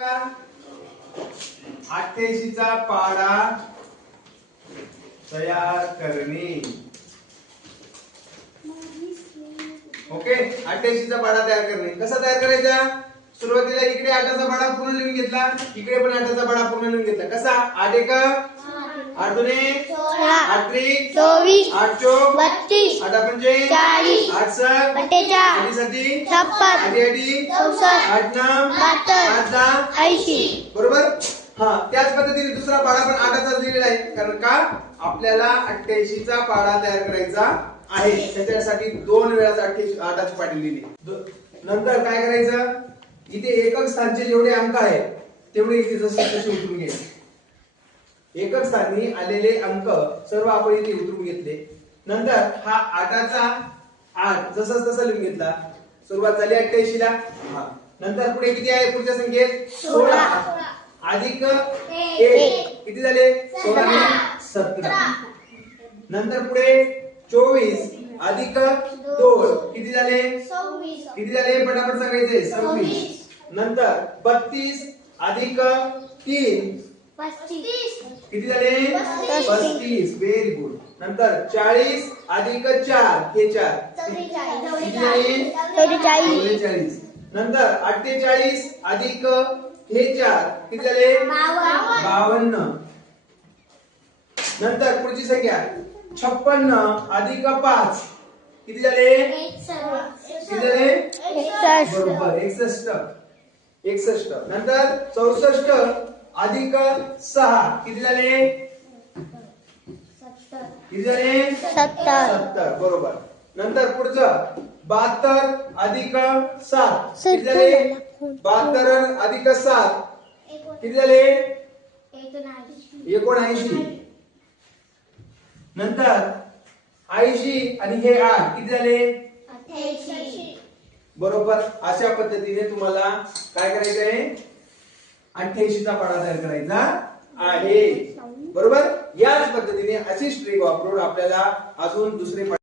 88 चा पाढा तयार करणे. ओके, 88 चा पाढा तयार करणे. कसा तयार करायचा? सुरुवातीला इकडे 8 चा पाढा पूर्ण लिहून घेतला, इकडे पण 8 चा पाढा पूर्ण लिहून घेतला. कसा? 8 1 8 2 8 3 24 8 4 32 8 5 40 8 6 48 8 7 56 8 9 8 10 80. बरोबर. हा, त्याच पद्धतीने दुसरा पाढा पण 8 चा दिलेला आहे, कारण का आपल्याला 88 चा पाढा तयार करायचा आहे. त्याच्यासाठी 2 वेळा 8 ची पाढी लिहिली. नंतर काय करायचं? इथे एकक स्थानचे जेवढे अंक आहेत तेवढे इथे जसे तसे उतरून घ्यायचे. एकक स्थानी आलेले अंक सर्व आपण इथे उतरून घेतले. नंतर हा 8 चा 8 जसं तसं लिहून घेतला. सुरुवात झाली 88 ला. हा, नंतर पुढे किती आहे? पुढच्या संख्येत 16 अधिक 1 किती झाले? 16 ने 17. नंतर पुढे 24 अधिक 2 किती झाले? 26. किती झाले? पटापट सांगायचे. 26. नंतर 32 अधिक 3 किती झाले? 35. Very good. नंतर 40 अधिक 4 हे 4 किती झाले? 44. नंतर 48 अधिक हे 4 किती झाले? 52. नंतर पुढची संख्या 56 अधिक 5 किती झाले? किती झाले? बरोबर 61. नंतर 64 अधिक 6 किती झाले? किती झाले? 70. बरोबर. नंतर पुढचं 72 अधिक 7 किती झाले? 72 अधिक 7 किती झाले? 79. नंतर 80 आणि हे 8 किती झाले? 88. बरोबर. अशा पद्धतीने तुम्हाला काय करायचं आहे? 88 चा पाढा तयार करायचा आहे. बरोबर. याच पद्धतीने अशीच ट्रिक वापरून आपल्याला अजून दुसरे